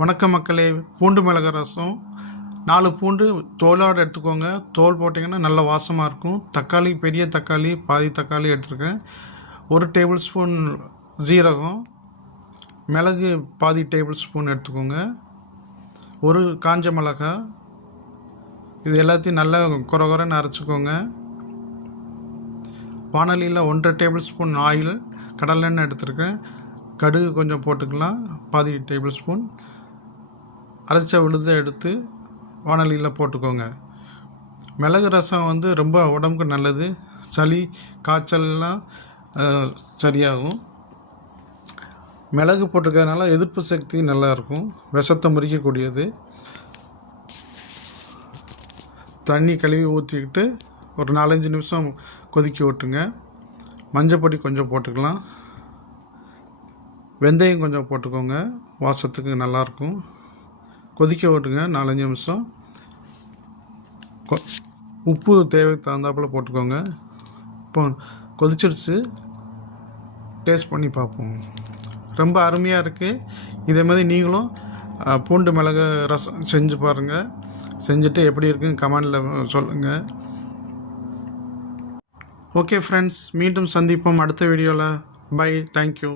வணக்கம் மக்களே. பூண்டு மிளகாய் ரசம் 4 பூண்டு தோலோடு எடுத்துக்கோங்க. தோல் போட்டிங்கன்னா நல்ல வாசமாக இருக்கும். தக்காளி, பெரிய தக்காளி, பாதி தக்காளி எடுத்துருக்கேன். 1 டேபிள் ஸ்பூன் ஜீரகம், மிளகு பாதி டேபிள் ஸ்பூன் எடுத்துக்கோங்க. 1 காஞ்ச மிளகாய். இது எல்லாத்தையும் நல்லா குறைன்னு அரைச்சிக்கோங்க. வானலியில் 1.5 டேபிள் ஸ்பூன் ஆயில், கடலெண்ணெய் எடுத்துருக்கேன். கடுகு கொஞ்சம் போட்டுக்கலாம், பாதி டேபிள் ஸ்பூன். அரைச்ச விழுதை எடுத்து வானலியில் போட்டுக்கோங்க. மிளகு ரசம் ரொம்ப உடம்புக்கு நல்லது. சளி, காய்ச்சல்லாம் சரியாகும். மிளகு போட்டுக்கிறதுனால எதிர்ப்பு சக்தி நல்லாயிருக்கும். விஷத்தை முறிக்கக்கூடியது. தண்ணி கழுவி ஊற்றிக்கிட்டு ஒரு 4-5 நிமிஷம் கொதிக்க விட்டுங்க. மஞ்சப்பொடி கொஞ்சம் போட்டுக்கலாம். வெந்தயம் கொஞ்சம் போட்டுக்கோங்க, வாசத்துக்கு நல்லாயிருக்கும். கொதிக்க விட்டுங்க 4-5 நிமிஷம். உப்பு தேவைக்கு தகுந்தாப்பில் போட்டுக்கோங்க. இப்போ கொதிச்சிடுச்சு, டேஸ்ட் பண்ணி பார்ப்போம். ரொம்ப அருமையாக இருக்குது. இதே மாதிரி நீங்களும் பூண்டு மிளகு ரசம் செஞ்சு பாருங்கள். செஞ்சுட்டு எப்படி இருக்குன்னு கமெண்டில் சொல்லுங்கள். ஓகே ஃப்ரெண்ட்ஸ், மீண்டும் சந்திப்போம் அடுத்த வீடியோவில். Bye, thank you.